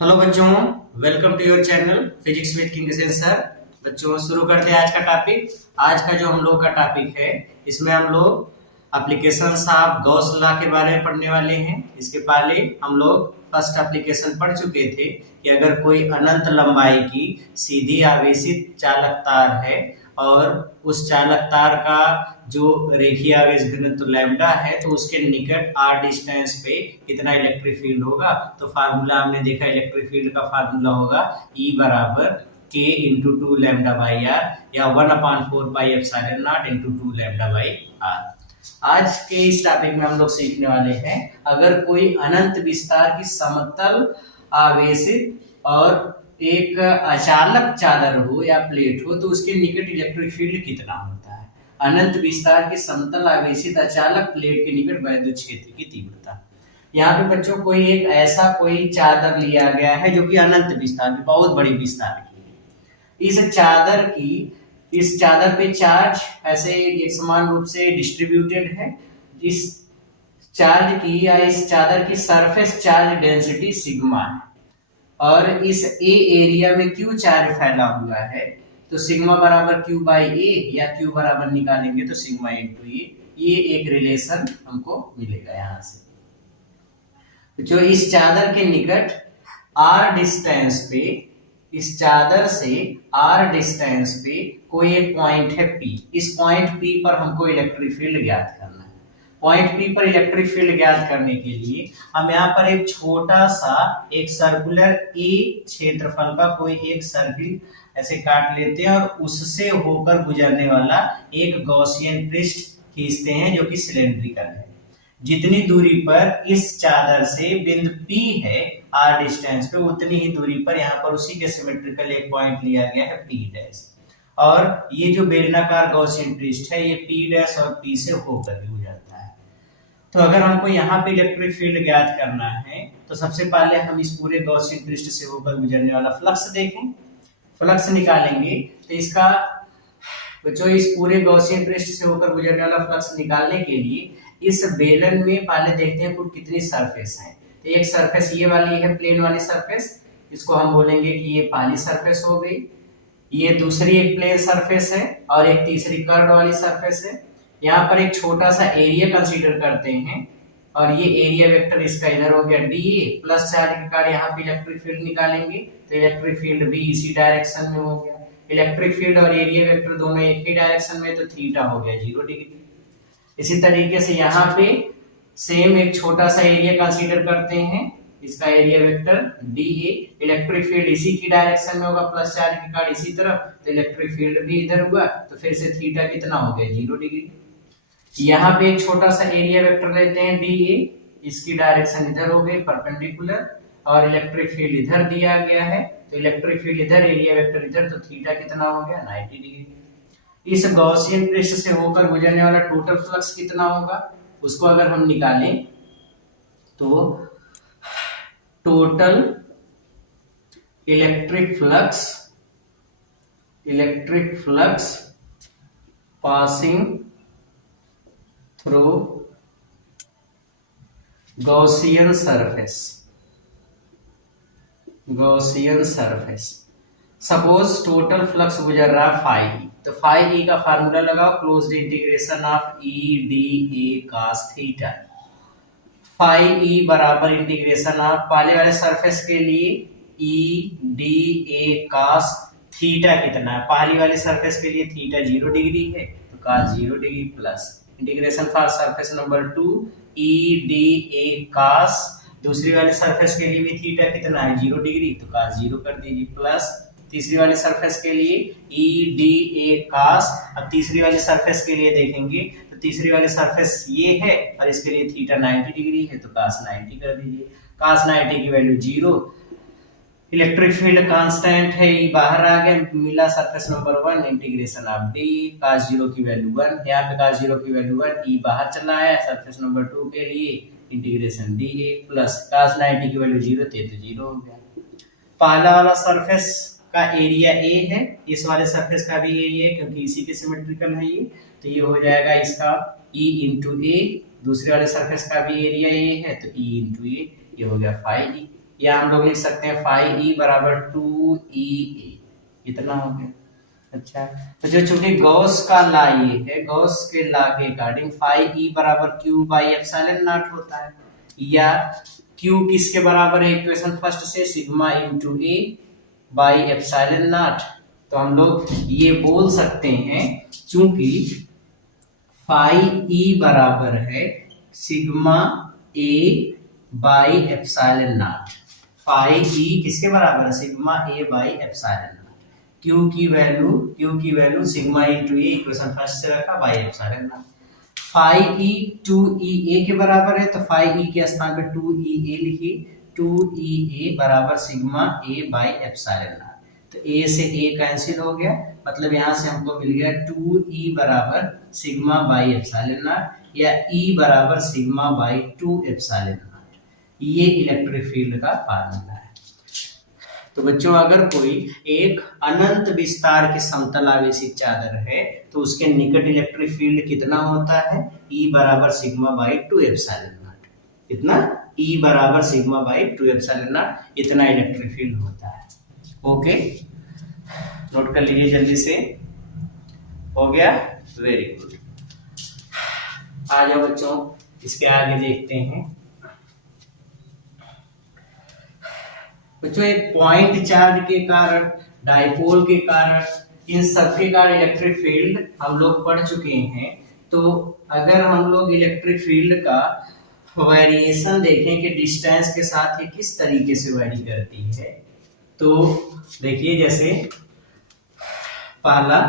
Hello बच्चों, welcome to your channel physics with king sir. बच्चों शुरू करते हैं आज का टॉपिक। आज का जो हम लोग का टॉपिक है, इसमें हम लोग एप्लीकेशंस ऑफ गॉस लॉ के बारे में पढ़ने वाले हैं। इसके पहले हम लोग फर्स्ट एप्लीकेशन पढ़ चुके थे कि अगर कोई अनंत लंबाई की सीधी आवेशित चालक तार है और उस चालक तार का जो रेखीय आवेश घनत्व लैम्डा है, तो उसके निकट r डिस्टेंस पे कितना इलेक्ट्रिक फील्ड होगा। तो फार्मूला हमने देखा, इलेक्ट्रिक फील्ड का फार्मूला होगा E बराबर k into two lambda by R या 1/4 pi epsilon naught into two lambda by R. आज के इस टॉपिक में हम लोग सीखने वाले हैं, अगर कोई अनंत विस्तार की समतल आवेशित और एक अचालक चादर हो या प्लेट हो, तो उसके निकट इलेक्ट्रिक फील्ड कितना होता है। अनंत विस्तार की समतल आवेशित अचालक प्लेट के निकट वैद्युत क्षेत्र की तीव्रता। यहाँ पे बच्चों कोई एक ऐसा कोई चादर लिया गया है जो कि अनंत विस्तार की, बहुत बड़ी विस्तार की है। इस चादर पे चार्ज ऐसे एक समान रूप से डिस्ट्रीब्यूटेड है। इस चार्ज की या इस चादर की सरफेस चार्ज डेंसिटी सिग्मा है और इस ए एरिया में क्यू चार्ज फैला हुआ है, तो सिग्मा बराबर क्यू बाई ए या क्यू बराबर निकालेंगे तो सिग्मा इंटू ए। ये एक रिलेशन हमको मिलेगा यहाँ से। जो इस चादर के निकट आर डिस्टेंस पे, इस चादर से आर डिस्टेंस पे कोई एक पॉइंट है पी। इस पॉइंट पी पर हमको इलेक्ट्रिक फील्ड ज्ञात करना है। पॉइंट पी पर इलेक्ट्रिक फील्ड ज्ञात करने के लिए हम यहाँ पर एक छोटा सा एक सर्कुलर ए क्षेत्रफल का कोई एक सर्किल ऐसे काट लेते हैं और उससे होकर गुजरने वाला एक गॉसियन पृष्ठ खींचते हैं जो कि सिलेंड्रिकल है। जितनी दूरी पर इस चादर से बिंदु P है r डिस्टेंस पे, उतनी ही दूरी पर यहाँ पर उसी के सिमेट्रिकल एक पॉइंट लिया गया है P डैश, और ये जो बेलनाकार गॉसियन पृष्ठ है ये P डैश और P से होकर गुजरता है। तो अगर हमको यहाँ पे इलेक्ट्रिक फील्ड ज्ञात करना है, तो सबसे पहले हम इस पूरे गॉसियन पृष्ठ से होकर गुजरने वाला फ्लक्स देखें, फ्लक्स निकालेंगे। तो इसका जो इस पूरे गॉसियन पृष्ठ से होकर गुजरने वाला फ्लक्स निकालने के लिए इस बेलन में पहले देखते हैं कुल कितनी सरफेस है। तो एक सरफेस ये वाली है, प्लेन वाली सरफेस, इसको हम बोलेंगे कि ये पहली सरफेस हो गई। ये दूसरी एक प्लेन सरफेस है और एक तीसरी कर्व वाली सरफेस है। यहाँ पर एक छोटा सा एरिया कंसीडर करते हैं और ये एरिया वेक्टर इसका इधर हो गया dA, प्लस चार्ज के कारण यहाँ पे इलेक्ट्रिक फील्ड निकालेंगे तो इलेक्ट्रिक फील्ड भी इसी डायरेक्शन में हो गया। इलेक्ट्रिक फील्ड और एरिया वेक्टर दोनों एक ही डायरेक्शन में, तो थीटा हो गया 0 डिग्री। इसी तरीके से यहाँ पे सेम एक छोटा सा एरिया कंसीडर करते हैं, इसका area vector dA, electric field इसी की डायरेक्शन में होगा, प्लस चार्ज के कारण इसी तरफ, तो इलेक्ट्रिक फील्ड भी इधर हुआ, तो फिर से थीटा कितना हो गया 0 डिग्री। यहाँ पे एक छोटा सा एरिया वेक्टर लेते हैं dA, इसकी डायरेक्शन इधर हो गई परपेंडिकुलर, और इलेक्ट्रिक फील्ड इधर दिया गया है, तो इलेक्ट्रिक फील्ड इधर, एरिया वेक्टर इधर, तो थीटा कितना हो गया 90 डिग्री। इस गॉसियन पृष्ठ से होकर गुजरने वाला टोटल फ्लक्स कितना होगा, उसको अगर हम निकालें तो total electric flux passing through Gaussian surface, suppose total flux गुजर रहा फाई, तो फाई ई का फार्मूला लगाओ, closed integration of E D A cos theta. Phi E बराबर इंटीग्रेशन ऑफ पहले वाले सरफेस के लिए E D A cos theta कितना है, पहली वाली सरफेस के लिए थीटा 0 डिग्री है तो cos 0 degree plus integration for surface number 2 E D A cos, दूसरी वाली सरफेस के लिए भी थीटा कितना है 0 डिग्री तो cos 0 कर दीजिए, प्लस तीसरी वाली सरफेस के लिए ई डी ए cos। अब तीसरी वाली सरफेस के लिए देखेंगे तो तीसरी वाली सरफेस ये है और इसके लिए थीटा 90 डिग्री है तो cos 90 कर दीजिए। cos 90 की वैल्यू 0, इलेक्ट्रिक फील्ड कांस्टेंट है, ई बाहर आ गया, मिला surface number 1 integration of D, cos 0 की वैल्यू 1, यहाँ पे cos 0 की वैल्यू 1, ई बाहर चला आया सरफेस नंबर 2 के लिए integration D A, plus cos 90 की वैल्यू 0 थे तो 0 हो गया। पहला वाला सरफेस का एरिया ए है, इस वाले सरफेस का भी एरिया है क्योंकि इसी के सिमेट्रिकल है ये, तो ये हो जाएगा इसका E इंटू ए, दूसरे वाले सरफेस का भी एरिया ए है तो E इंटू ए, ये हो गया फाई ई। या हम लोग लिख सकते हैं फाई ई बराबर 2EA, इतना हो गया। अच्छा, तो जो चूंकि गॉस का लॉ ये है, गॉस के लॉ के अकॉर्डिंग फाई ई बराबर क्यू बाई एप्सिलॉन नॉट होता है, या क्यू किसके बराबर है इक्वेशन फर्स्ट से, sigma into A by epsilon not. तो हम लोग ये बोल सकते हैं चूंकि फाई ई बराबर है sigma A by epsilon naught, phi E किसके बराबर है, sigma A by epsilon naught. Q की value sigma into A equation first से रखा by epsilon naught. Phi E 2EA के बराबर है, तो फाई ई के स्थान पे 2EA लिखिए, 2EA बराबर sigma A by epsilon not. तो ए से ए कैंसिल हो गया, मतलब यहां से हमको मिल गया 2E बराबर सिग्मा बाई एप्सिलॉन नॉट, या E बराबर सिग्मा बाई 2 एप्सिलॉन नॉट। ये इलेक्ट्रिक फील्ड का फार्मूला है। तो बच्चों, अगर कोई एक अनंत विस्तार की समतल आवेशित चादर है तो उसके निकट इलेक्ट्रिक फील्ड कितना होता है, E बराबर सिग्मा बाई 2 एप्सिलॉन नॉट। इतना E बराबर सिग्मा बाई 2 एप्सिलॉन नॉट, इतना इलेक्ट्रिक फील्ड होता है। ओके, नोट कर लीजिए जल्दी से। हो गया, वेरी गुड। आ जाओ बच्चों, इसके आगे देखते हैं। बच्चों, एक पॉइंट चार्ज के कारण, डाइपोल के कारण, इन सब के कारण इलेक्ट्रिक फील्ड हम लोग पढ़ चुके हैं। तो अगर हम लोग इलेक्ट्रिक फील्ड का वेरिएशन देखें कि डिस्टेंस के साथ ये किस तरीके से वेरी करती है, तो देखिए जैसे पहला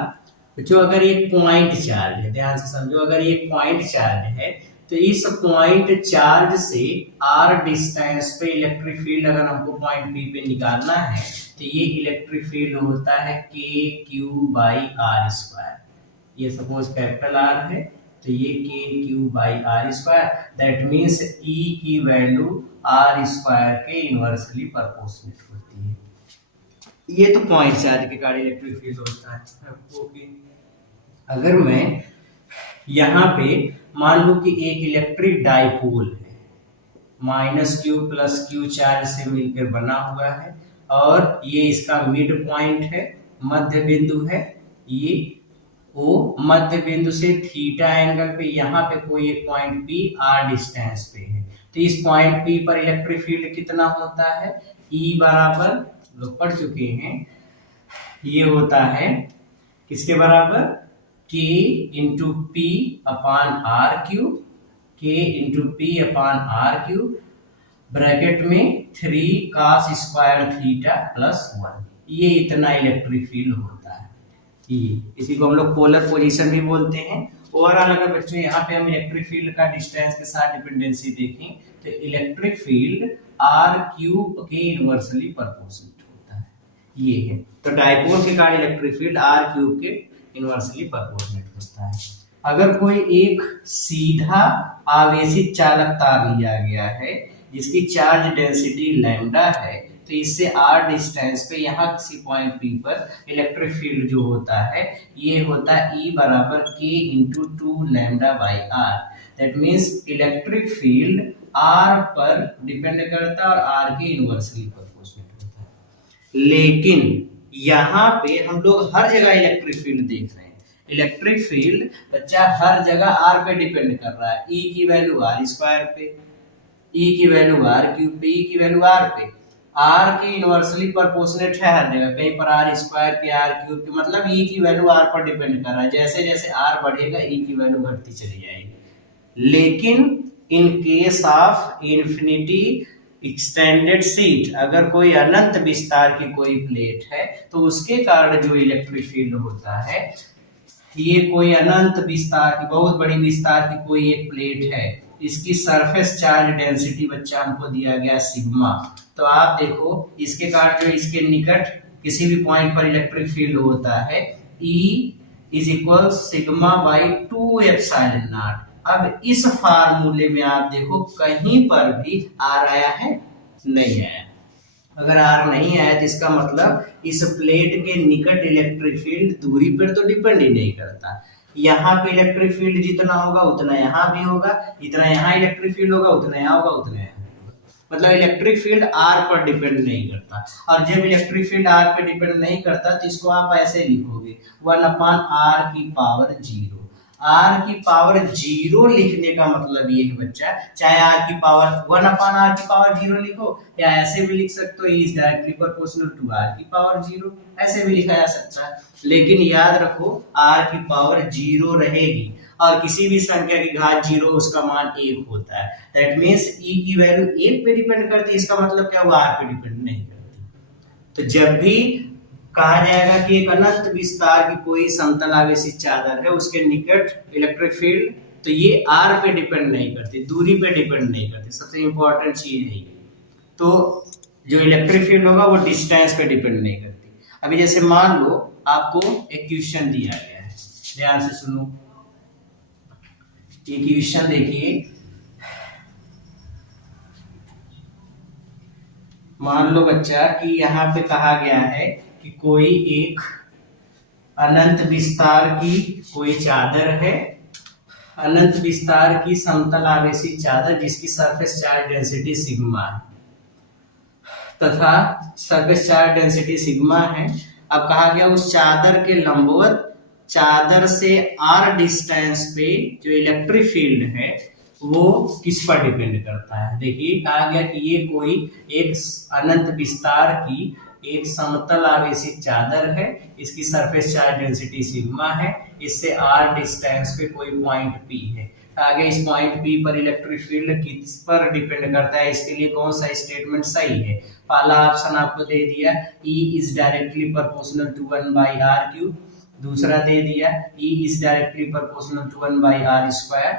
बच्चों, अगर ये पॉइंट चार्ज है, ध्यान से समझो, अगर ये पॉइंट चार्ज है तो इस पॉइंट चार्ज से r डिस्टेंस पे इलेक्ट्रिक फील्ड अगर हमको पॉइंट P पे निकालना है तो ये इलेक्ट्रिक फील्ड होता है KQ बाई आर स्क्वायर। ये सपोज कैपिटल R है तो ये KQ by R square, that means E की वैल्यू R स्क्वायर के इनवर्सली प्रोपोर्शनल होती है। ये तो पॉइंट चार्ज के कारण इलेक्ट्रिक फील्ड होता है। ओके, अगर मैं यहाँ पे मान लो कि एक इलेक्ट्रिक डाइपोल है, -Q प्लस Q चार्ज से मिलकर बना हुआ है, और ये इसका मिड पॉइंट है, मध्य बिंदु है, ये O मध्य बिंदु से थीटा एंगल पे यहाँ पे कोई एक पॉइंट P r डिस्टेंस पे है, तो इस पॉइंट P पर इलेक्ट्रिक फील्ड कितना होता है, E बराबर, लोग पढ़ चुके हैं, ये होता है किसके बराबर, K into P upon R cube, K into P upon R cube, bracket में 3 cos स्क्वायर थीटा प्लस 1। ये इतना इलेक्ट्रिक फील्ड होता है। ये इसी को हम लोग पोलर पोजीशन भी बोलते हैं। ओवरऑल अगर बच्चों यहाँ पे हम इलेक्ट्रिक फील्ड का डिस्टेंस के साथ डिपेंडेंसी देखें तो इलेक्ट्रिक फील्ड आर क्यूब के इनवर्सली प्रोपोर्शनल होता है। ये है, तो डाइपोल के कारण इलेक्ट्रिक फील्ड आर क्यूब के इनवर्सली प्रोपोर्शनल होता है। अगर कोई एक सीधा आवेशित चालक तार लिया गया है जिसकी चार्ज डेंसिटी लैम्डा है, तो इससे r डिस्टेंस पे यहाँ किसी पॉइंट P पर इलेक्ट्रिक फील्ड जो होता है ये होता है E बराबर K into 2 lambda by R. That means electric field r पर डिपेंड करता है और r के इनवर्सली प्रोपोर्शनल होता है। लेकिन यहाँ पे हम लोग हर जगह इलेक्ट्रिक फील्ड देख रहे हैं। इलेक्ट्रिक फील्ड बच्चा हर जगह r पे डिपेंड कर रहा है। E की वैल्यू r स्क्वायर पे, E की वैल्यू r क्यूब पे, E की वैल्यू r पे, r के इनवर्सली प्रोपोर्शनेट है हर जगह, कहीं पर r स्क्वायर के r क्यूब के, मतलब E की वैल्यू r पर डिपेंड कर रहा है। जैसे जैसे r बढ़ेगा E की वैल्यू घटती चली जाएगी। लेकिन in case of infinity extended sheet, अगर कोई अनंत विस्तार की कोई प्लेट है तो उसके कारण जो इलेक्ट्रिक फील्ड होता है, ये कोई अनंत विस्तार की, बहुत बड़ी विस्तार की कोई एक प्लेट है, इसकी सरफेस चार्ज डेंसिटी बच्चा हमको दिया गया सिग्मा। तो आप देखो इसके कारण जो इसके निकट किसी भी पॉइंट पर इलेक्ट्रिक फील्ड होता है E is equal sigma by 2 epsilon not. अब इस फार्मूले में आप देखो कहीं पर भी R आया है, नहीं आया। अगर R नहीं आया तो इसका मतलब इस प्लेट के निकट इलेक्ट्रिक फील्ड दूरी पर तो डिपेंड ही नहीं करता। यहाँ पे इलेक्ट्रिक फील्ड जितना होगा उतना यहाँ भी होगा, इतना यहाँ इलेक्ट्रिक फील्ड होगा उतना यहाँ होगा, उतना यहाँ होगा। मतलब इलेक्ट्रिक फील्ड आर पर डिपेंड नहीं करता। और जब इलेक्ट्रिक फील्ड आर पर डिपेंड नहीं करता तो इसको आप ऐसे लिखोगे 1/r⁻0। आर की पावर 0 लिखने का मतलब ये है बच्चा, चाहे आर की पावर 1/r⁻0 लिखो, या ऐसे भी लिख सकते हो is directly proportional to R की पावर 0, ऐसे भी लिखा जा सकता है। लेकिन याद रखो आर की पावर 0 रहेगी और किसी भी संख्या की घात 0 उसका मान 1 होता है। दैट मींस ई की वैल्यू 1 पे डिपेंड करती है, इसका मतलब क्या हुआ, आर पे डिपेंड नहीं करती। तो जब भी कहा जाएगा कि एक अनंत विस्तार की कोई समतल आवेशित चादर है, उसके निकट इलेक्ट्रिक फील्ड, तो ये आर पे डिपेंड नहीं करती, दूरी पे डिपेंड नहीं करती, सबसे इंपॉर्टेंट चीज है ये। तो जो इलेक्ट्रिक फील्ड होगा वो डिस्टेंस पे डिपेंड नहीं करती। अभी जैसे मान लो आपको एक क्वेश्चन दिया गया है, ध्यान से सुनो। ये क्वेश्चन देखिए, मान लो बच्चा कि यहाँ पे कहा गया है कि कोई एक अनंत विस्तार की कोई चादर है, अनंत विस्तार की समतल आवेशित चादर जिसकी सरफेस चार्ज डेंसिटी सिग्मा है, तथा सरफेस चार्ज डेंसिटी सिग्मा है। अब कहा गया उस चादर के लंबवत चादर से आर डिस्टेंस पे जो इलेक्ट्रिक फील्ड है वो किस पर डिपेंड करता है। देखिए कहा गया कि ये कोई एक अनंत विस्तार की एक समतल आवेशित चादर है, इसकी सरफेस चार्ज डेंसिटी सिग्मा है, इससे आर डिस्टेंस पे कोई पॉइंट पी है। आगे इस पॉइंट पी पर इलेक्ट्रिक फील्ड किस पर डिपेंड करता है, इसके लिए कौन सा स्टेटमेंट सही है। पहला ऑप्शन आपको दे दिया E is directly proportional to 1/r³। दूसरा दे दिया E is directly proportional to 1/r²।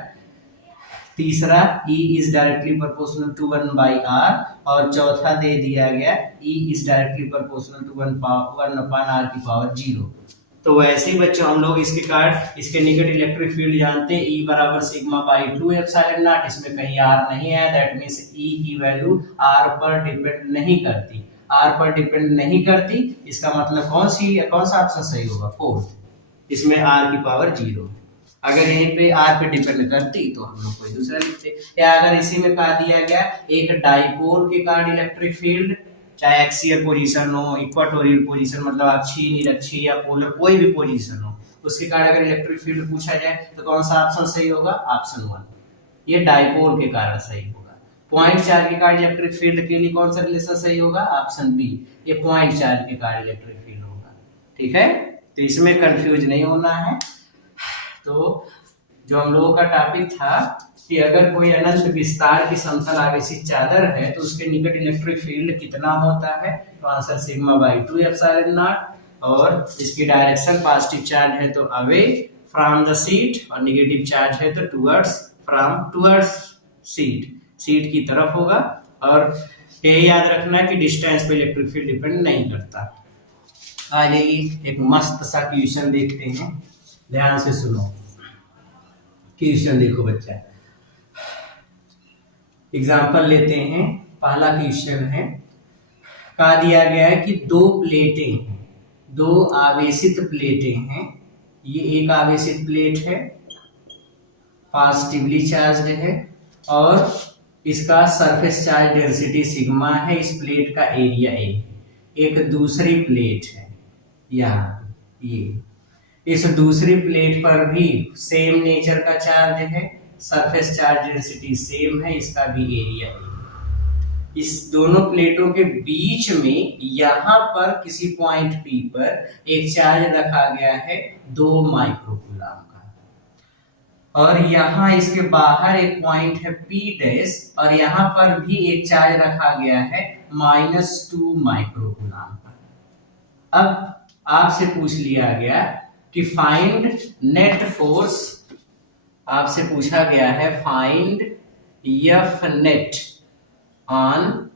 तीसरा E is directly proportional to 1/r, और चौथा दे दिया गया E is directly proportional to 1/r⁴। तो वैसे ही बच्चों हम लोग इसके कार्ड इसके निकट इलेक्ट्रिक फील्ड जानते हैं E बराबर σ/2ε0। इसमें कहीं r नहीं है, दैट मींस E की वैल्यू r पर डिपेंड नहीं करती, r पर डिपेंड नहीं करती। इसका मतलब कौन सा ऑप्शन सही होगा, फोर्थ, इसमें r की पावर 0। अगर यहीं पे r पे डिपेंड करती तो हम लोग कोई दूसरा लिखते। या अगर इसी में कहा दिया गया एक डाइपोल के कारण इलेक्ट्रिक फील्ड, चाहे एक्सियल पोजीशन हो, इक्वाटोरियल पोजीशन मतलब अक्षीय निरक्षीय या पोलर कोई भी पोजीशन हो, उसके कारण अगर इलेक्ट्रिक फील्ड पूछा जाए तो कौन सा ऑप्शन सही होगा, ऑप्शन 1, ये डाइपोल के कारण सही होगा। पॉइंट चार्ज के कारण इलेक्ट्रिक फील्ड के लिए कौन सा रिलेशन सही होगा, ऑप्शन बी, ये पॉइंट चार्ज के कारण इलेक्ट्रिक फील्ड होगा। ठीक है, तो इसमें कंफ्यूज नहीं होना है। तो जो हम लोगों का टॉपिक था कि अगर कोई अनंत विस्तार की समतल आवेशित चादर है तो उसके निकट इलेक्ट्रिक फील्ड कितना होता है, तो आंसर σ/2ε0। और इसकी डायरेक्शन पॉजिटिव चार्ज है तो अवे फ्रॉम द सीट, और नेगेटिव चार्ज है तो टुवर्ड्स सीट की तरफ होगा। और ये याद रखना कि डिस्टेंस पे इलेक्ट्रिक फील्ड डिपेंड नहीं करता। आ जाइए एक मस्त सा क्वेश्चन देखते हैं, ध्यान से सुनो। क्वेश्चन देखो बच्चा, एग्जाम्पल लेते हैं। पहला क्वेश्चन है, कहा दिया गया है कि दो प्लेटें हैं, दो आवेशित प्लेटें हैं। ये एक आवेशित प्लेट है, पॉजिटिवली चार्ज्ड है, और इसका सरफेस चार्ज डेंसिटी सिग्मा है, इस प्लेट का एरिया ए। एक दूसरी प्लेट है यहाँ, ये इस दूसरी प्लेट पर भी सेम नेचर का चार्ज है, सरफेस चार्ज डेंसिटी सेम है, इसका भी एरिया है। इस दोनों प्लेटों के बीच में यहाँ पर किसी पॉइंट P पर एक चार्ज रखा गया है 2 माइक्रोकूलम का, और यहाँ इसके बाहर एक पॉइंट है P', और यहाँ पर भी एक चार्ज रखा गया है -2 माइक्रोकूलम का। अब आपसे पूछ लिया गया कि फाइंड नेट फोर्स, आपसे पूछा गया है find F net on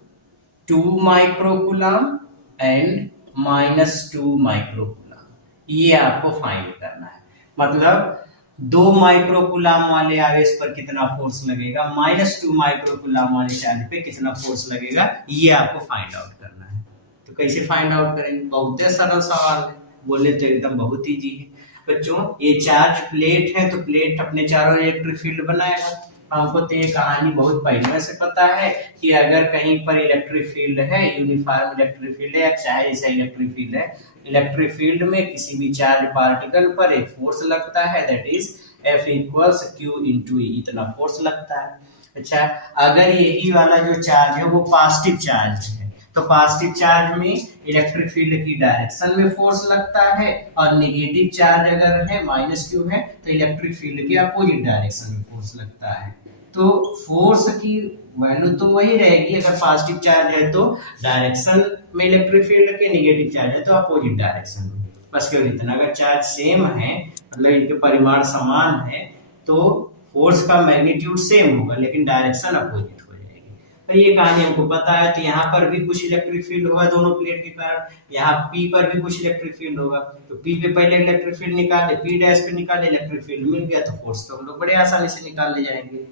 2 microcoulomb and -2 microcoulomb, ये आपको फाइंड करना है। मतलब 2 माइक्रोकूलम वाले आवेश पर कितना फोर्स लगेगा, -2 माइक्रोकूलम वाले चार्ज पे कितना फोर्स लगेगा, ये आपको फाइंड आउट करना है। तो कैसे फाइंड आउट करेंगे, बहुत सरल सवाल है, बोले तो एकदम बहुत ईजी है बच्चों। ये चार्ज प्लेट है तो प्लेट अपने चारों इलेक्ट्रिक फील्ड बनाएगा, हमको तो ये कहानी बहुत पहले से पता है कि अगर कहीं पर इलेक्ट्रिक फील्ड है, यूनिफॉर्म इलेक्ट्रिक फील्ड है या चाहे जैसा इलेक्ट्रिक फील्ड है, इलेक्ट्रिक फील्ड में किसी भी चार्ज पार्टिकल पर एक फोर्स लगता है, that is F equals Q into E, इतना फोर्स लगता है। अच्छा, अगर यही वाला जो चार्ज है वो पॉजिटिव चार्ज है, तो पॉजिटिव चार्ज में इलेक्ट्रिक फील्ड की डायरेक्शन में फोर्स लगता है, और नेगेटिव चार्ज अगर है माइनस क्यू है तो इलेक्ट्रिक फील्ड के अपोजिट डायरेक्शन में फोर्स लगता है। तो फोर्स की वैल्यू तो वही रहेगी, अगर पॉजिटिव चार्ज है तो डायरेक्शन में इलेक्ट्रिक फील्ड के, नेगेटिव चार्ज है तो अपोजिट डायरेक्शन में। बस केवल इतना, अगर चार्ज सेम है मतलब इनके परिमाण समान है तो फोर्स का मैग्नीट्यूड सेम होगा लेकिन डायरेक्शन अपोजिट हो जाएगी। तो ये कहानी हमको पता है। तो यहाँ पर भी कुछ इलेक्ट्रिक फील्ड होगा दोनों प्लेट के कारण, यहाँ P पर भी कुछ इलेक्ट्रिक फील्ड होगा, तो P पे पहले इलेक्ट्रिक फील्ड निकाले, P डैश पे निकाले, इलेक्ट्रिक फील्ड मिल गया, तो फोर्स तो हम लोग बड़े आसानी से निकाल ले जाएंगे।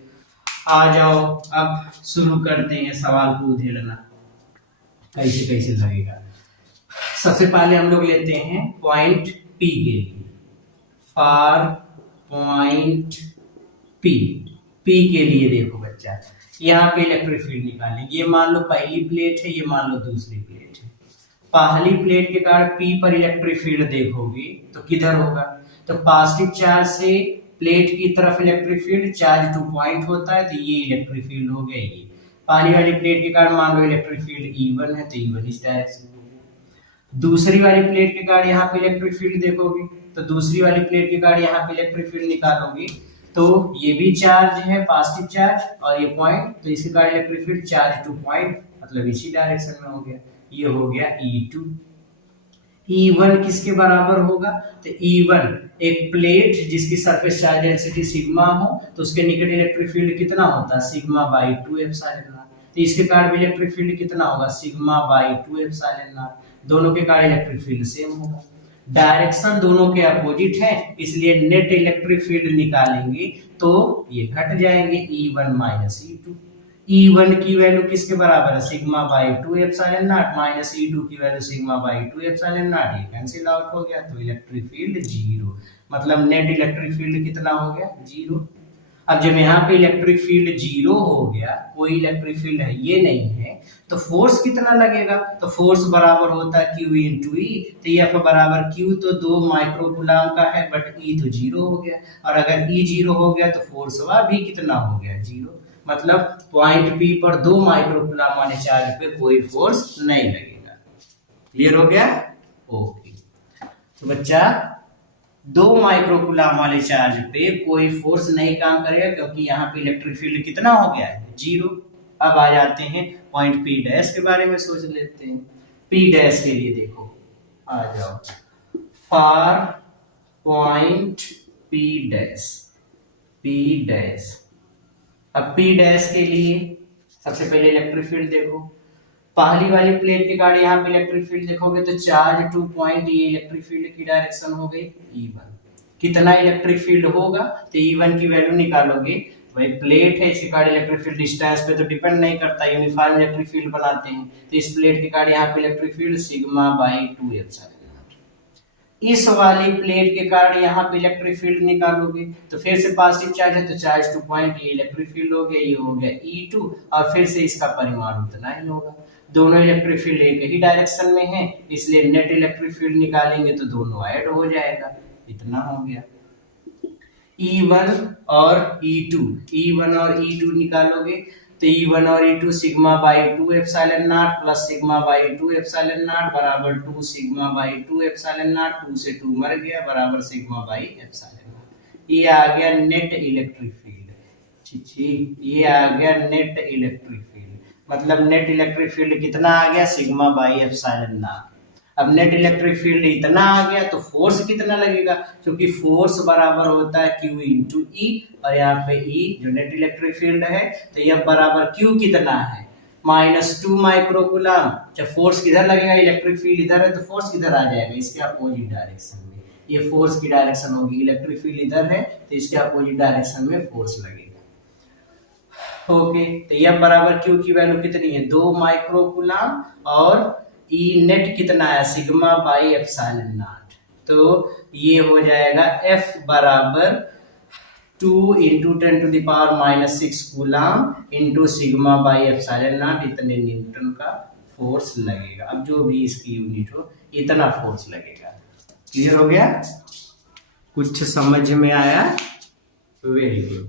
आ जाओ अब शुरू करते हैं सवाल को उधेड़ना, कैसे कैसे लगेगा। सबसे पहले हम लोग लेते हैं पॉइंट P के लिए, फॉर पॉइंट P के लिए देखो बच्चा, यहाँ पे इलेक्ट्रिक फील्ड निकालेंगे। ये मान लो पहली प्लेट है, ये मान लो दूसरी प्लेट है। पहली प्लेट के कारण P पर इलेक्ट्रिक फील्ड देखोगे तो किधर होगा, तो पॉजिटिव चार्ज से प्लेट की तरफ electric field, charge two point होता है तो ये इलेक्ट्रिक फील्ड हो गया। ये पहली वाली प्लेट के कारण मान लो इलेक्ट्रिक फील्ड E1 है तो E1 इस डायरेक्शन में हो गया। दूसरी वाली प्लेट के कारण यहाँ पे इलेक्ट्रिक फील्ड देखोगे तो दूसरी वाली प्लेट के कारण यहाँ पे इलेक्ट्रिक फील्ड निकालोगे तो ये भी चार्ज है पॉजिटिव चार्ज और ये पॉइंट, तो इसके कारण electric field charge two point मतलब इसी डायरेक्शन में हो गया। ये हो गया E2। E1 किसके बराबर होगा, तो E1 एक प्लेट जिसकी सरफेस चार्ज डेंसिटी सिग्मा हो तो उसके निकट इलेक्ट्रिक फील्ड कितना होता है, सिग्मा बाई 2 एप्सिलॉन नॉट। तो इसके कारण भी इलेक्ट्रिक फील्ड कितना होगा, सिग्मा बाई 2 एप्सिलॉन नॉट। दोनों के कारण इलेक्ट्रिक फील्ड सेम होगा, डायरेक्शन दोनों के अपोजिट है, इसलिए नेट इलेक्ट्रिक फील्ड निकालेंगे तो ये घट जाएंगे E1 माइनस E2। E1 की वैल्यू किसके बराबर है, sigma by 2 epsilon not, minus E2 की value sigma by 2 epsilon naught, ये कैंसिल आउट हो गया तो इलेक्ट्रिक फील्ड जीरो, मतलब नेट इलेक्ट्रिक फील्ड कितना हो गया, जीरो। अब जब यहाँ पे इलेक्ट्रिक फील्ड जीरो हो गया, कोई इलेक्ट्रिक फील्ड है ये नहीं है, तो फोर्स कितना लगेगा, तो फोर्स बराबर होता है Q इंटू ई। तो F बराबर Q तो 2 माइक्रोकूलम का है बट E तो जीरो हो गया, और अगर E जीरो हो गया तो फोर्स भी कितना हो गया, जीरो। मतलब पॉइंट P पर 2 माइक्रोकूलम वाले चार्ज पे कोई फोर्स नहीं लगेगा। क्लियर हो गया, ओके। तो बच्चा 2 माइक्रोकूलम वाले चार्ज पे कोई फोर्स नहीं काम करेगा क्योंकि यहाँ पे इलेक्ट्रिक फील्ड कितना हो गया है, जीरो। अब आ जाते हैं पॉइंट P डैश के बारे में सोच लेते हैं। P डैश के लिए देखो, आ जाओ for point P dash, P dash. अब P डैश के लिए सबसे पहले इलेक्ट्रिक फील्ड देखो, पहली वाली प्लेट के कारण यहाँ पे इलेक्ट्रिक फील्ड देखोगे तो चार्ज टू पॉइंट, ये इलेक्ट्रिक फील्ड की डायरेक्शन हो गई E1। कितना इलेक्ट्रिक फील्ड होगा, तो E1 की वैल्यू निकालोगे, भाई प्लेट है इसके कारण इलेक्ट्रिक फील्ड डिस्टेंस पे तो डिपेंड नहीं करता, यूनिफॉर्म इलेक्ट्रिक फील्ड बनाते हैं, तो इस प्लेट के कारण यहाँ पे electric field sigma by 2 epsilon not. इस वाली प्लेट के कारण यहाँ पे इलेक्ट्रिक फील्ड निकालोगे तो फिर से पॉजिटिव चार्ज है तो चार्ज टू पॉइंट, ये इलेक्ट्रिक फील्ड हो गया, ये हो गया E2, और फिर से इसका परिमाण उतना ही होगा। दोनों इलेक्ट्रिक फील्ड एक ही डायरेक्शन में है, इसलिए नेट इलेक्ट्रिक फील्ड निकालेंगे तो दोनों ऐड हो जाएगा, इतना हो गया। E1 और E2, E1 और E2 निकालोगे तो E1 और E2 sigma by 2 epsilon naught plus sigma by 2 epsilon not बराबर 2 सिग्मा बाई 2 एप्सिलॉन नॉट, 2 से 2 मर गया बराबर सिग्मा बाई एप्सिलॉन नॉट। ये आ गया नेट इलेक्ट्रिक फील्ड, ये आ गया नेट इलेक्ट्रिक फील्ड, मतलब नेट इलेक्ट्रिक फील्ड कितना आ गया, सिग्मा बाई एप्सिलॉन नॉट। अब नेट इलेक्ट्रिक फील्ड इतना आ गया तो फोर्स कितना लगेगा, क्योंकि फोर्स बराबर होता है Q इंटू ई, और यहाँ पे E जो नेट इलेक्ट्रिक फील्ड है तो यह बराबर Q कितना है, -2 माइक्रोकूलम। जब फोर्स किधर लगेगा, इलेक्ट्रिक फील्ड इधर है तो फोर्स किधर आ जाएगा, इसके अपोजिट डायरेक्शन में। ये फोर्स की डायरेक्शन होगी, इलेक्ट्रिक फील्ड इधर है तो इसके अपोजिट डायरेक्शन में फोर्स लगेगा। ओके, तो यह बराबर Q की वैल्यू कितनी है, 2 माइक्रोकूलम, और E नेट कितना है, सिग्मा बाई एप्सिलॉन नॉट। तो ये हो जाएगा F बराबर 2 into 10⁻⁻6 coulomb into sigma by epsilon not, इतने न्यूटन का फोर्स लगेगा। अब जो भी इसकी यूनिट हो इतना फोर्स लगेगा। क्लियर हो गया? कुछ समझ में आया? Very good.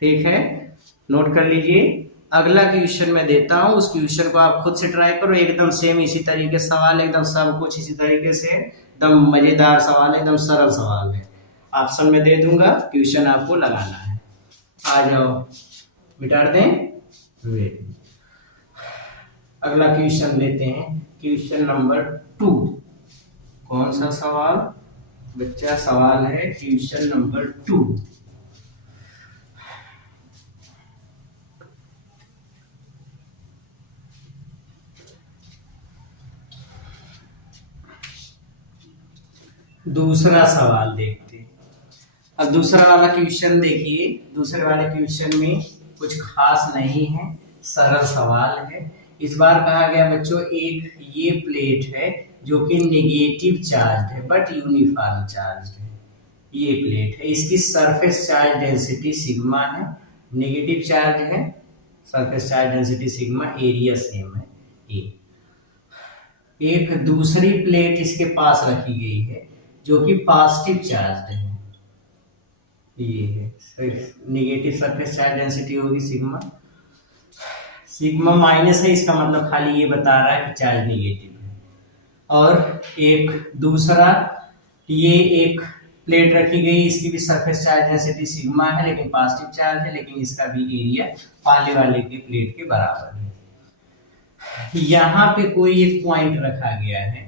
ठीक है, नोट कर लीजिए। अगला क्वेश्चन मैं देता हूं, उस क्वेश्चन को आप खुद से ट्राई करो। एकदम सेम इसी तरीके से सवाल, एकदम सब कुछ इसी तरीके से, एकदम मजेदार सवाल है, एकदम सरल सवाल है। ऑप्शन में दे दूंगा, क्वेश्चन आपको लगाना है। आ जाओ, मिटा दें। वेरी, अगला क्वेश्चन लेते हैं, क्वेश्चन नंबर 2। कौन सा सवाल बच्चा? सवाल है क्वेश्चन नंबर 2। दूसरा सवाल देखते हैं। अब दूसरा वाला क्वेश्चन देखिए। दूसरे वाले क्वेश्चन में कुछ खास नहीं है, सरल सवाल है। इस बार कहा गया बच्चों, एक ये प्लेट है जो कि नेगेटिव चार्ज है बट यूनिफॉर्म चार्ज है। ये प्लेट है, इसकी सरफेस चार्ज डेंसिटी सिग्मा है, नेगेटिव चार्ज है, surface charge density sigma, area same है। एक दूसरी प्लेट इसके पास रखी गई है जो कि पॉजिटिव चार्ज है। ये है नेगेटिव सरफेस चार्ज डेंसिटी होगी सिग्मा। सिग्मा माइनस है, इसका मतलब खाली ये बता रहा है कि चार्ज नेगेटिव है। और एक दूसरा, ये एक प्लेट रखी गई, इसकी भी सरफेस चार्ज डेंसिटी सिग्मा है लेकिन पॉजिटिव चार्ज है, लेकिन इसका भी एरिया पहले वाले के प्लेट के बराबर है। यहाँ पे कोई एक पॉइंट रखा गया है,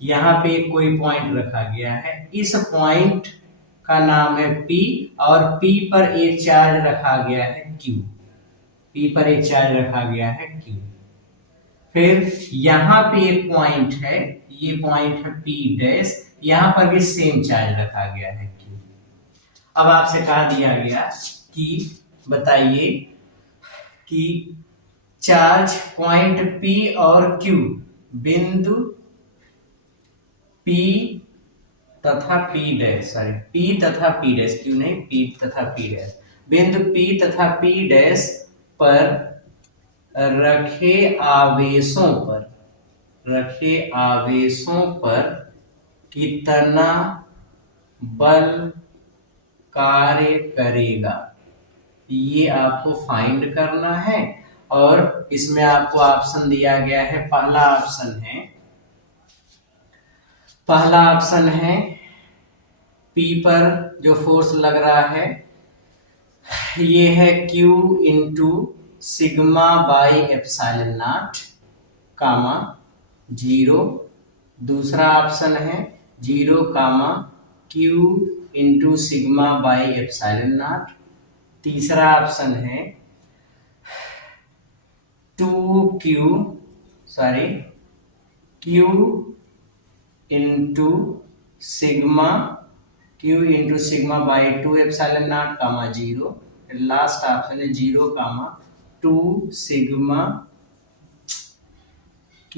यहाँ पे एक कोई पॉइंट रखा गया है। इस पॉइंट का नाम है P और P पर एक चार्ज रखा गया है Q। P पर एक चार्ज रखा गया है Q। फिर यहाँ पे एक पॉइंट है, ये पॉइंट है P डैश, यहाँ पर भी सेम चार्ज रखा गया है Q। अब आपसे कहा दिया गया कि बताइए कि चार्ज पॉइंट P और Q बिंदु P तथा P डैश, सॉरी P तथा P डैश, Q नहीं, P तथा P डैश, बिंदु P तथा P डैश पर रखे आवेशों पर कितना बल कार्य करेगा, ये आपको फाइंड करना है। और इसमें आपको ऑप्शन दिया गया है। पहला ऑप्शन है P पर जो फोर्स लग रहा है ये है Q into sigma by epsilon naught comma 0। दूसरा ऑप्शन है 0 comma Q into sigma by epsilon naught. तीसरा ऑप्शन है Q into sigma by 2 epsilon naught comma 0। Last option है 0 comma 2 sigma Q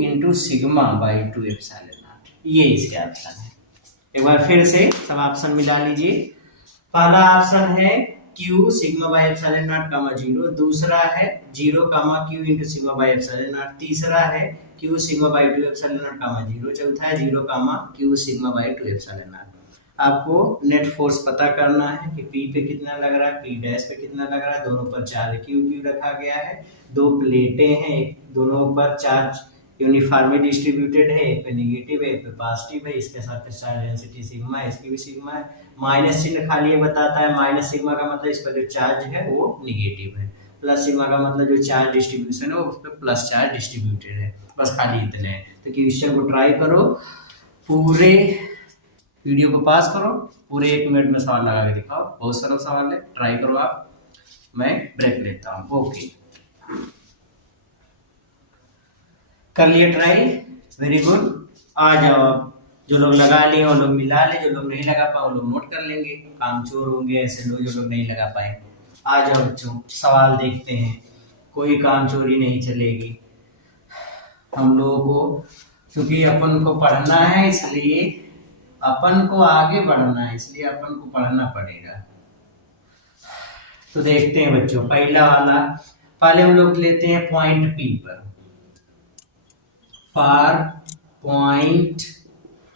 into sigma by 2 epsilon naught. ये इसके option है। एक बार फिर से सब ऑप्शन मिला लीजिए। पहला ऑप्शन है Q sigma by epsilon naught comma 0। दूसरा है 0 comma Q into sigma by epsilon naught. तीसरा है Q sigma by 2 epsilon naught comma 0। चौथा है 0 comma Q sigma by 2 epsilon naught. आपको नेट फोर्स पता करना है कि P पे कितना लग रहा है, P डैश पे कितना लग रहा है। दोनों पर चार्ज Q रखा गया है। दो प्लेटें हैं, दोनों पर चार्ज यूनिफॉर्मली डिस्ट्रीब्यूटेड है, एक पे नेगेटिव है एक पे पॉजिटिव है। इसके साथ चार्ज डेंसिटी सिग्मा है, इसकी भी सिग्मा है। माइनस चिन्ह खाली ये बताता है, माइनस सिग्मा का मतलब इस पर जो चार्ज है वो नेगेटिव है, प्लस सिग्मा का मतलब जो चार्ज डिस्ट्रीब्यूशन है वो उस पर प्लस चार्ज डिस्ट्रीब्यूटेड है। बस खाली इतने हैं। तो क्वेश्चन को ट्राई करो, पूरे वीडियो को पास करो, पूरे 1 मिनट में सवाल लगा के दिखाओ। बहुत सरल सवाल है, ट्राई करो आप। मैं ब्रेक लेता हूँ। ओके, कर लिए ट्राई, वेरी गुड। आ जाओ, अब जो लोग लगा लिए वो लोग मिला ले, जो लोग नहीं लगा पाए वो लोग नोट कर लेंगे। कामचोर होंगे ऐसे लोग जो लोग नहीं लगा पाए। आ जाओ बच्चों, सवाल देखते हैं। कोई कामचोरी नहीं चलेगी हम लोगों को, क्योंकि अपन को पढ़ना है, इसलिए अपन को आगे बढ़ना है, इसलिए अपन को पढ़ना पड़ेगा। तो देखते हैं बच्चों, पहला वाला, पहले हम लोग लेते हैं पॉइंट पी पर। फॉर पॉइंट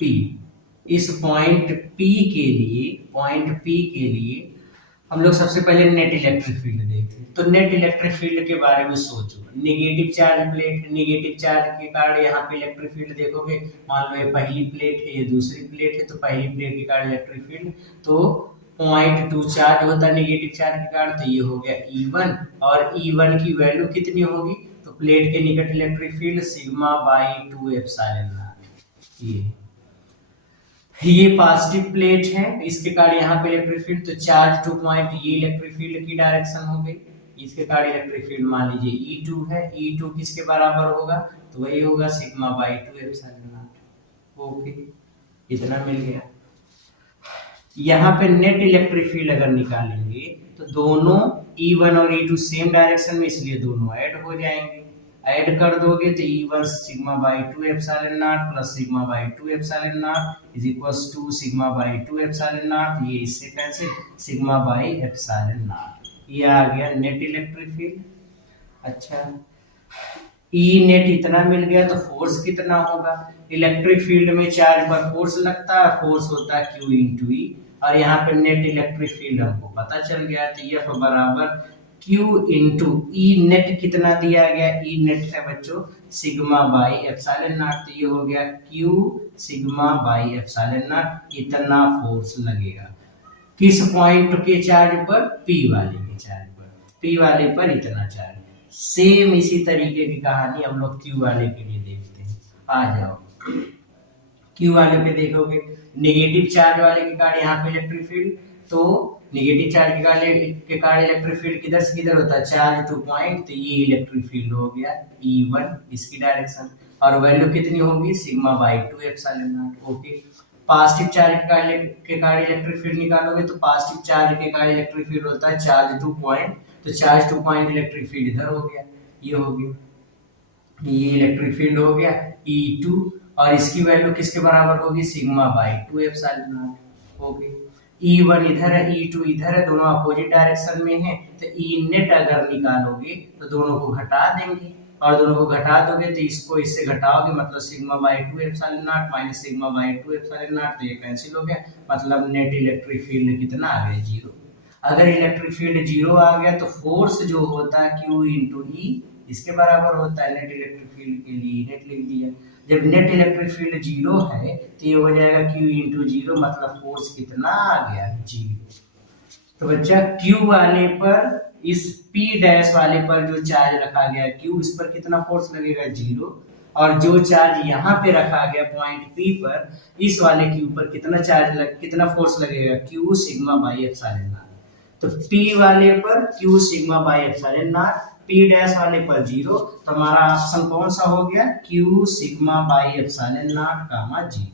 पी, इस पॉइंट पी के लिए हम लोग सबसे पहले नेट इलेक्ट्रिक फील्ड देखते हैं। तो नेट इलेक्ट्रिक फील्ड के बारे में सोचो, negative charge plate, negative charge के कारण यहाँ पे इलेक्ट्रिक फील्ड देखोगे, मान लो ये पहली प्लेट है, ये दूसरी प्लेट है, तो पहली प्लेट के कारण इलेक्ट्रिक फील्ड तो 0.2 चार्ज होता है नेगेटिव चार्ज के कारण, तो ये हो गया E1, और E1 की वैल्यू कितनी होगी, तो प्लेट के निकट electric field sigma by 2 epsilon naught. ये पॉजिटिव प्लेट है, इसके कारण यहाँ पे इलेक्ट्रिक फील्ड, तो चार्ज 2 पॉइंट, ये इलेक्ट्रिक फील्ड की डायरेक्शन हो गई, इसके कारण इलेक्ट्रिक फील्ड मान लीजिए E2 है। E2 किसके बराबर होगा, तो वही होगा sigma by 2 epsilon not. Okay, इतना मिल गया। यहाँ पे नेट इलेक्ट्रिक फील्ड अगर निकालेंगे तो दोनों E1 और E2 सेम डायरेक्शन में, इसलिए दोनों ऐड हो जाएंगे। ऐड कर दोगे तो E1 sigma by 2 epsilon naught plus sigma by 2 epsilon naught is equals to sigma by 2 epsilon naught, ये इससे cancel, sigma by epsilon naught, ये आ गया नेट इलेक्ट्रिक फील्ड। अच्छा, E नेट इतना मिल गया, तो फोर्स कितना होगा, इलेक्ट्रिक फील्ड में चार्ज पर फोर्स लगता है, फोर्स होता है Q इंटू E, और यहाँ पे नेट इलेक्ट्रिक फील्ड हमको पता चल गया, तो F बराबर Q इंटू E नेट कितना दिया गया, E नेट है बच्चों सिग्मा बाई एप्सिलॉन नॉट, तो ये हो गया Q sigma by epsilon not, इतना फोर्स लगेगा किस पॉइंट के चार्ज पर, P वाले के चार्ज पर, P वाले पर इतना चार्ज। सेम इसी तरीके की कहानी हम लोग Q वाले के लिए देखते हैं। आ जाओ, Q वाले पे देखोगे, नेगेटिव चार्ज वाले के कारण यहाँ पे इलेक्ट्रिक फील्ड, तो नेगेटिव चार्ज के कारण इलेक्ट्रिक फील्ड किधर से किधर होता है, चार्ज 2 पॉइंट, तो ये इलेक्ट्रिक फील्ड हो गया E1, इसकी डायरेक्शन, और वैल्यू कितनी होगी, sigma by 2 epsilon not. Okay, positive charge के कारण इलेक्ट्रिक फील्ड निकालोगे, तो पॉजिटिव चार्ज के कारण इलेक्ट्रिक फील्ड होता है चार्ज 2 पॉइंट, तो चार्ज 2 पॉइंट इलेक्ट्रिक फील्ड इधर हो गया, ये हो गया, ये इलेक्ट्रिक फील्ड हो गया E2, और इसकी वैल्यू किसके बराबर होगी, sigma by 2 epsilon not. Okay, E1 इधर है, E2 इधर है, दोनों अपोजिट डायरेक्शन में है, तो E नेट अगर निकालोगे तो दोनों को घटा देंगे, और दोनों को घटा दोगे तो इसको इससे घटाओगे, मतलब sigma by 2 epsilon not minus sigma by 2 epsilon not, तो ये कैंसिल हो गया, मतलब नेट इलेक्ट्रिक फील्ड कितना आ गया, 0। अगर इलेक्ट्रिक फील्ड 0 आ गया तो फोर्स जो होता है Q इंटू E इसके बराबर होता है, नेट इलेक्ट्रिक फील्ड के लिए नेट लिख दिया। जब नेट इलेक्ट्रिक फील्ड 0 है तो ये हो जाएगा Q इंटू 0, मतलब फोर्स कितना आ गया, 0। तो बच्चा Q वाले पर, इस P डैश वाले पर जो चार्ज रखा गया Q, इस पर कितना फोर्स लगेगा, 0, और जो चार्ज यहाँ पे रखा गया पॉइंट P पर, इस वाले Q पर कितना फोर्स लगेगा, Q sigma by epsilon not. तो P वाले पर Q sigma by epsilon not, P dash वाले पर 0, तो हमारा ऑप्शन कौन सा हो गया, Q sigma by epsilon naught comma 0,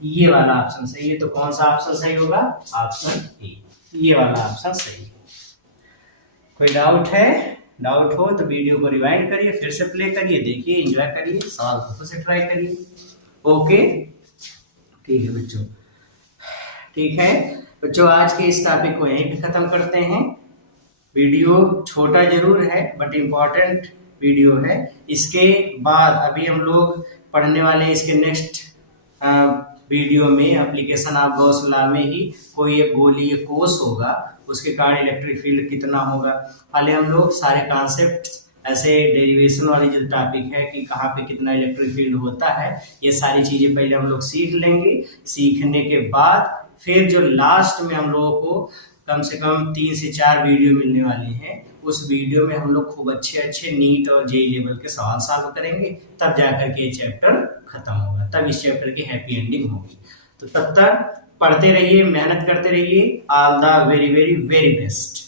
ये वाला ऑप्शन सही है। तो कौन सा ऑप्शन सही होगा, ऑप्शन ए, ये वाला ऑप्शन सही है। कोई डाउट है, डाउट हो तो वीडियो को रिवाइंड करिए, फिर से प्ले करिए, देखिए, एंजॉय करिए, सवाल को से ट्राई करिए। ओके, ठीक है बच्चों, ठीक है बच्चों, आज के इस टॉपिक को यहीं पे खत्म करते हैं। वीडियो छोटा जरूर है बट इम्पोर्टेंट वीडियो है। इसके बाद अभी हम लोग पढ़ने वाले हैं इसके नेक्स्ट वीडियो में एप्लीकेशन ऑफ गॉस लॉ में ही कोई एक गोलीय कोष होगा, उसके कारण इलेक्ट्रिक फील्ड कितना होगा। पहले हम लोग सारे कॉन्सेप्ट, ऐसे डेरिवेशन वाली जो टॉपिक है कि कहाँ पे कितना इलेक्ट्रिक फील्ड होता है, ये सारी चीजें पहले हम लोग सीख लेंगे। सीखने के बाद फिर जो लास्ट में हम लोगों को कम से कम 3 से 4 वीडियो मिलने वाले हैं, उस वीडियो में हम लोग खूब अच्छे नीट और जेईई लेवल के सवाल सॉल्व करेंगे, तब जाकर के ये चैप्टर खत्म होगा, तब इस चैप्टर की हैप्पी एंडिंग होगी। तो तब तक पढ़ते रहिए, मेहनत करते रहिए। All the very very very best.